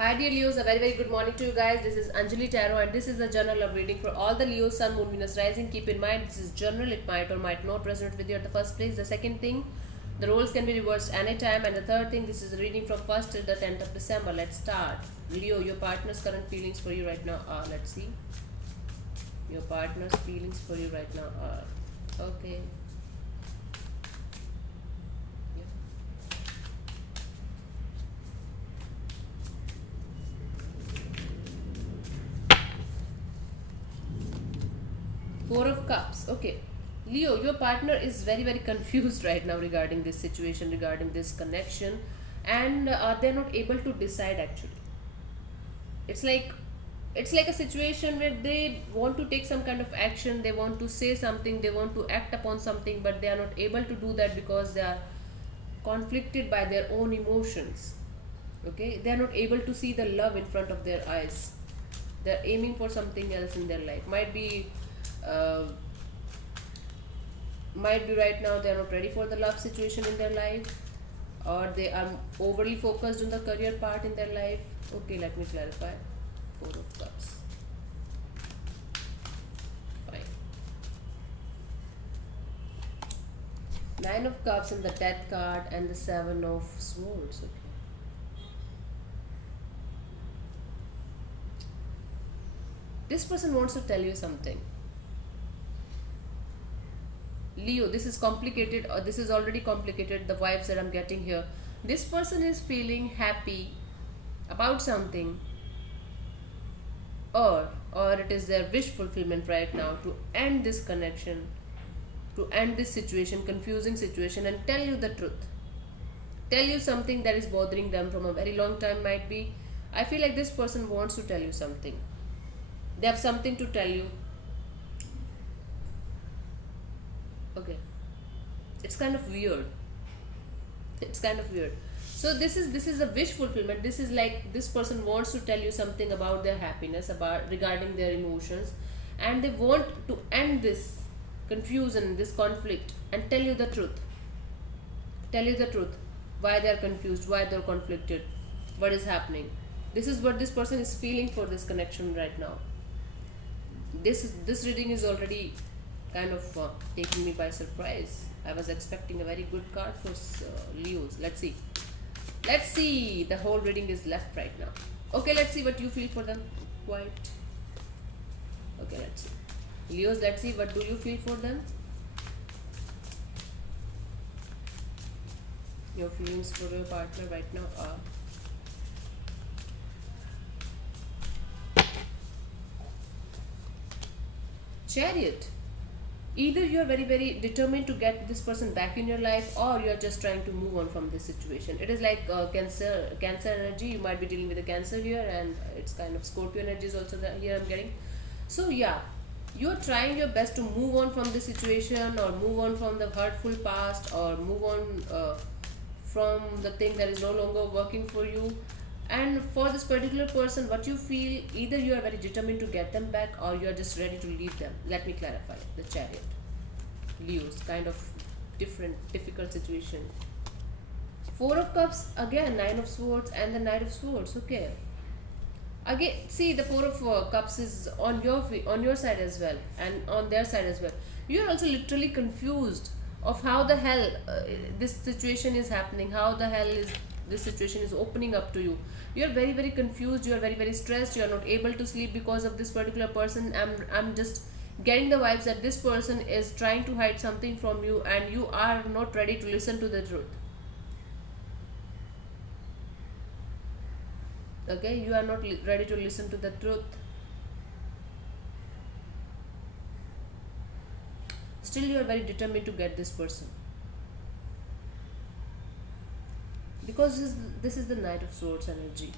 Hi dear Leos, a very good morning to you guys. This is Anjali Tarot and this is the general love reading for all the Leos, Sun, Moon, Venus, Rising. Keep in mind this is general, it might or might not resonate with you at the first place. The second thing, the roles can be reversed anytime. And the third thing, this is a reading from 1st till the 10th of December. Let's start. Leo, your partner's current feelings for you right now are, let's see. Your partner's feelings for you right now are, okay. Four of Cups. Okay. Leo, your partner is very confused right now regarding this situation, regarding this connection, and they're not able to decide actually. It's like a situation where they want to take some kind of action, they want to say something, they want to act upon something, but they are not able to do that because they are conflicted by their own emotions. Okay, they are not able to see the love in front of their eyes. They're aiming for something else in their life. Uh, might be right now they are not ready for the love situation in their life, or they are overly focused on the career part in their life. Okay, let me clarify. Four of Cups. Fine. Nine of Cups and the Death card and the Seven of Swords. Okay. This person wants to tell you something. Leo, this is complicated, or this is already complicated, the vibes that I'm getting here. This person is feeling happy about something, or it is their wish fulfillment right now to end this connection, to end this situation, confusing situation, and tell you the truth. Tell you something that is bothering them from a very long time, might be. I feel like this person wants to tell you something. They have something to tell you. Okay, it's kind of weird. So this is a wish fulfillment. This is like this person wants to tell you something about their happiness, about regarding their emotions, and they want to end this confusion, this conflict, and tell you the truth. Tell you the truth. Why they are confused, why they are conflicted, what is happening. This is what this person is feeling for this connection right now. This reading is already kind of taking me by surprise. I was expecting a very good card for Leos. Let's see. The whole reading is left right now. Okay, let's see what you feel for them. Quite. Okay, let's see. Leos, let's see what do you feel for them. Your feelings for your partner right now are. Chariot. Either you are very determined to get this person back in your life, or you are just trying to move on from this situation. It is like cancer energy. You might be dealing with a cancer here, and it's kind of Scorpio energy is also here I'm getting. So yeah, you are trying your best to move on from this situation, or move on from the hurtful past, or move on from the thing that is no longer working for you. And for this particular person, what you feel, either you are very determined to get them back, or you are just ready to leave them. Let me clarify. The Chariot. Leos, kind of difficult situation. Four of Cups, again Nine of Swords and the Knight of Swords. Okay. Again, see, the Four of Cups is on your side as well, and on their side as well. You are also literally confused of how the hell this situation is happening. How the hell is this situation is opening up to you. You are very confused. You are very stressed. You are not able to sleep because of this particular person. I'm just getting the vibes that this person is trying to hide something from you, and you are not ready to listen to the truth. Okay, you are not ready to listen to the truth. Still, you are very determined to get this person, because this is the Knight of Swords energy.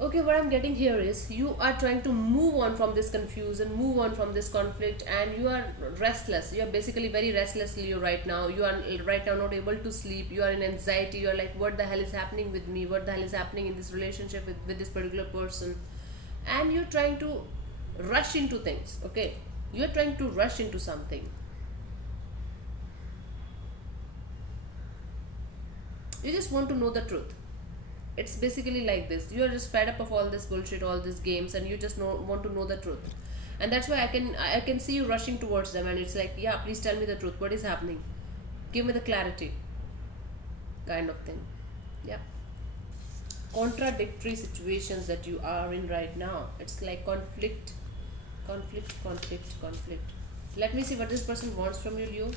Okay, what I'm getting here is you are trying to move on from this confusion, move on from this conflict, and you are restless. You are basically very restless, Leo, right now. You are right now not able to sleep. You are in anxiety. You are like, what the hell is happening with me? What the hell is happening in this relationship with this particular person? And you're trying to rush into things. Okay, you're trying to rush into something. You just want to know the truth. It's basically like this. You are just fed up of all this bullshit, all these games, and you just want to know the truth. And that's why I can see you rushing towards them, and it's like, yeah, please tell me the truth. What is happening? Give me the clarity, kind of thing. Yeah. Contradictory situations that you are in right now. It's like conflict, conflict, conflict, conflict. Let me see what this person wants from you, Leo.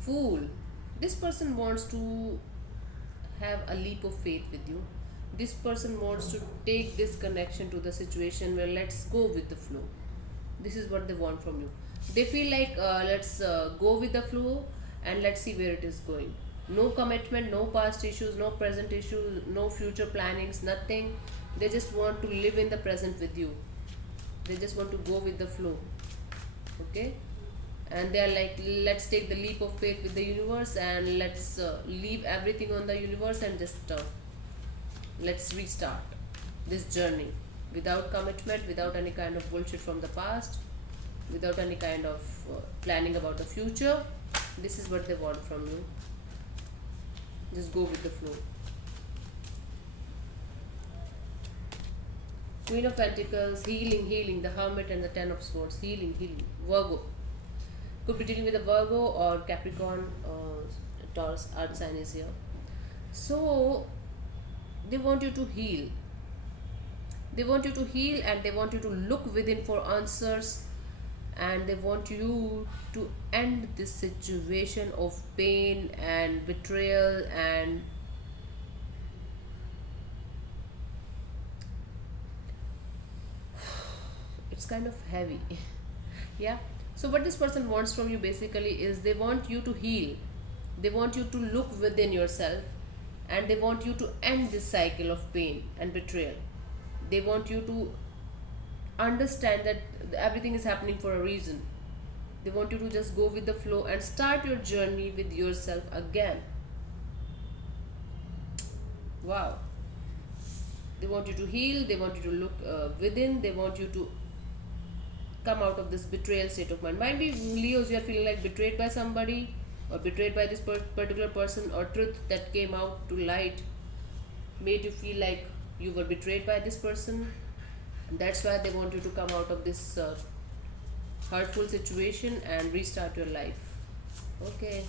Fool. This person wants to have a leap of faith with you. This person wants to take this connection to the situation where let's go with the flow. This is what they want from you. They feel like let's go with the flow and let's see where it is going. No commitment, no past issues, no present issues, no future plannings, nothing. They just want to live in the present with you. They just want to go with the flow. Okay, and they are like, let's take the leap of faith with the universe and let's leave everything on the universe and just let's restart this journey without commitment, without any kind of bullshit from the past, without any kind of planning about the future. This is what they want from you. Just go with the flow. Queen of Pentacles, healing, healing, the Hermit and the Ten of Swords, healing, healing. Virgo. Could be dealing with a Virgo or Capricorn or Taurus, earth sign is here. So, they want you to heal. They want you to heal and they want you to look within for answers, and they want you to end this situation of pain and betrayal and it's kind of heavy. Yeah. So what this person wants from you basically is they want you to heal. They want you to look within yourself and they want you to end this cycle of pain and betrayal. They want you to understand that everything is happening for a reason. They want you to just go with the flow and start your journey with yourself again. Wow. They want you to heal, they want you to look within, they want you to come out of this betrayal state of mind. Might be Leos, you are feeling like betrayed by somebody or betrayed by this particular person, or truth that came out to light made you feel like you were betrayed by this person. That's why they want you to come out of this hurtful situation and restart your life. Okay.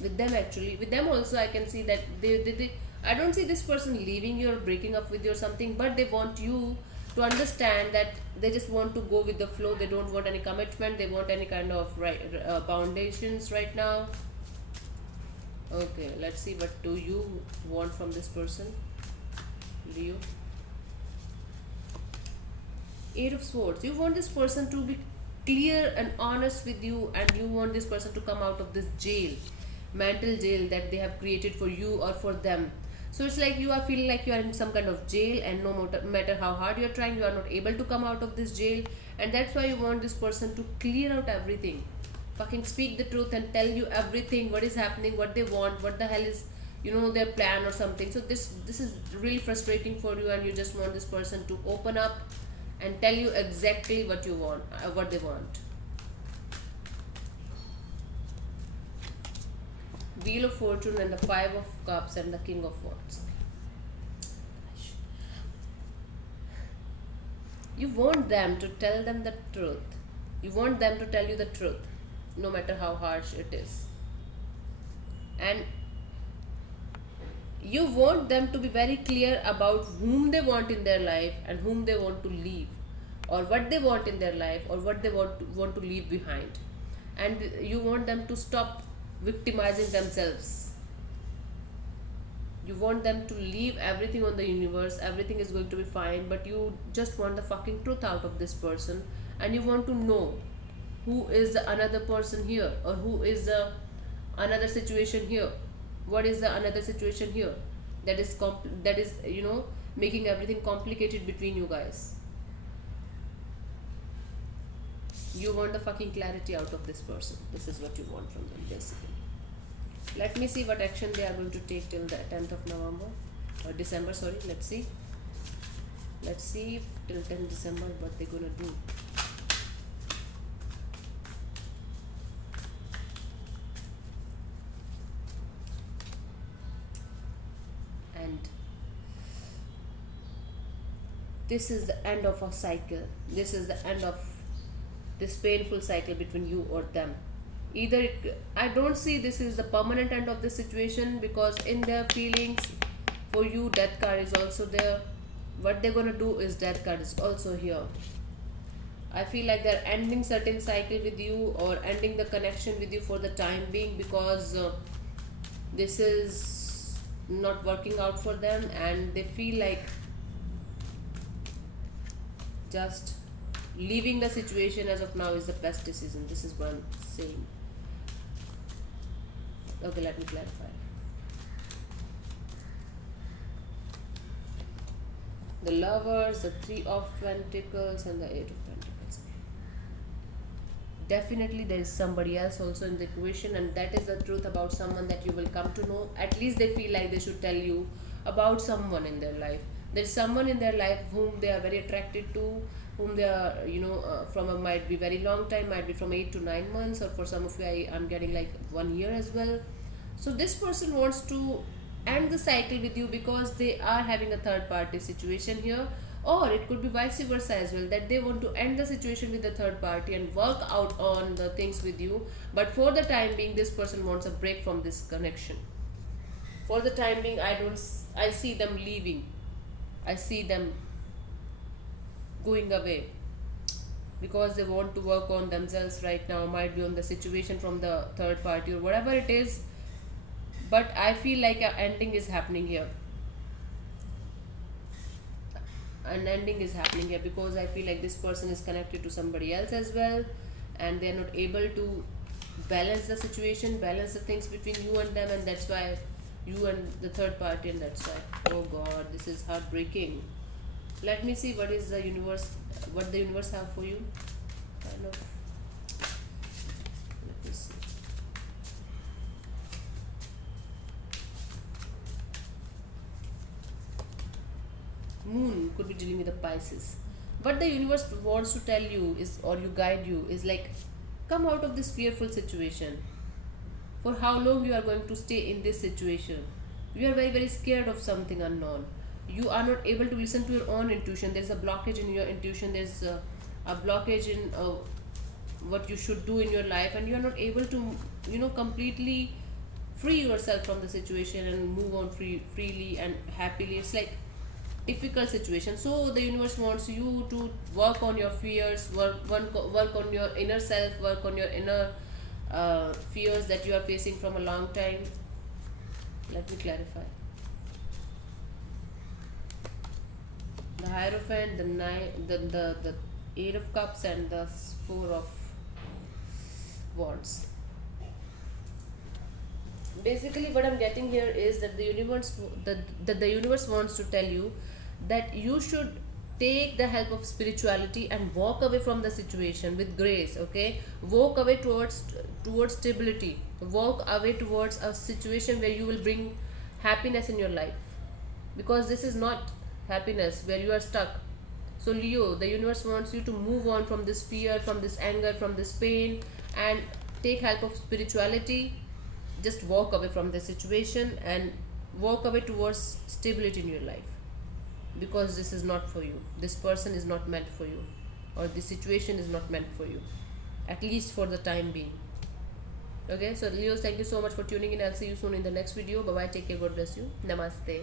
With them actually, with them also I can see that they I don't see this person leaving you or breaking up with you or something, but they want you to understand that they just want to go with the flow. They don't want any commitment, they want any kind of foundations right now. Okay, let's see what do you want from this person, Leo. Eight of Swords. You want this person to be clear and honest with you, and you want this person to come out of this jail, mental jail that they have created for you or for them. So it's like you are feeling like you are in some kind of jail, and no matter how hard you are trying, you are not able to come out of this jail. And that's why you want this person to clear out everything. Fucking speak the truth and tell you everything, what is happening, what they want, what the hell is, their plan or something. So this is really frustrating for you, and you just want this person to open up and tell you exactly what you want, what they want. Wheel of Fortune and the Five of Cups and the King of Wands. You want them to tell them the truth. You want them to tell you the truth, no matter how harsh it is. And you want them to be very clear about whom they want in their life and whom they want to leave, or what they want in their life, or what they want to leave behind. And you want them to stop victimizing themselves. You want them to leave everything on the universe, everything is going to be fine, but you just want the fucking truth out of this person, and you want to know who is the another person here, or who is the another situation here. What is the another situation here that is making everything complicated between you guys. You want the fucking clarity out of this person. This is what you want from them, basically. Let me see what action they are going to take till the 10th of November or December. Sorry, let's see. Let's see till 10th December what they're gonna do. And this is the end of a cycle. This is the end of this painful cycle between you or them. Either I don't see this is the permanent end of the situation, because in their feelings for you, death card is also there. What they're gonna do is death card is also here. I feel like they're ending certain cycle with you or ending the connection with you for the time being, because this is not working out for them, and they feel like just leaving the situation as of now is the best decision. This is what I'm saying. Okay, let me clarify. The Lovers, the Three of Pentacles, and the Eight of Pentacles. Definitely there is somebody else also in the equation, and that is the truth about someone that you will come to know. At least they feel like they should tell you about someone in their life. There is someone in their life whom they are very attracted to, whom they are, from a might be very long time, might be from 8 to 9 months, or for some of you, I'm getting like 1 year as well. So this person wants to end the cycle with you because they are having a third party situation here, or it could be vice versa as well, that they want to end the situation with the third party and work out on the things with you. But for the time being, this person wants a break from this connection. For the time being, I see them leaving. I see them going away because they want to work on themselves right now, might be on the situation from the third party or whatever it is. But I feel like an ending is happening here. An ending is happening here because I feel like this person is connected to somebody else as well, and they are not able to balance the situation, balance the things between you and them, and that's why you and the third party, and that's why, oh god, this is heartbreaking. Let me see what the universe have for you. Kind of. Let me see. Moon could be dealing with the Pisces. What the universe wants to tell you is, or you guide you, is like, come out of this fearful situation. For how long you are going to stay in this situation? You are very, very scared of something unknown. You are not able to listen to your own intuition. There's a blockage in your intuition. There's a blockage in what you should do in your life, and you are not able to, completely free yourself from the situation and move on freely and happily. It's like difficult situation. So the universe wants you to work on your fears, work on your inner self, work on your inner fears that you are facing from a long time. Let me clarify. The Hierophant, the Eight of Cups, and the Four of Wands. Basically, what I'm getting here is that the universe wants to tell you that you should take the help of spirituality and walk away from the situation with grace. Okay, walk away towards stability. Walk away towards a situation where you will bring happiness in your life, because this is not happiness where you are stuck. So Leo, the universe wants you to move on from this fear, from this anger, from this pain, and take help of spirituality. Just walk away from the situation and walk away towards stability in your life, because this is not for you. This person is not meant for you, or this situation is not meant for you, at least for the time being. Okay, so Leos, thank you so much for tuning in. I'll see you soon in the next video. Bye bye, take care, God bless you. Namaste.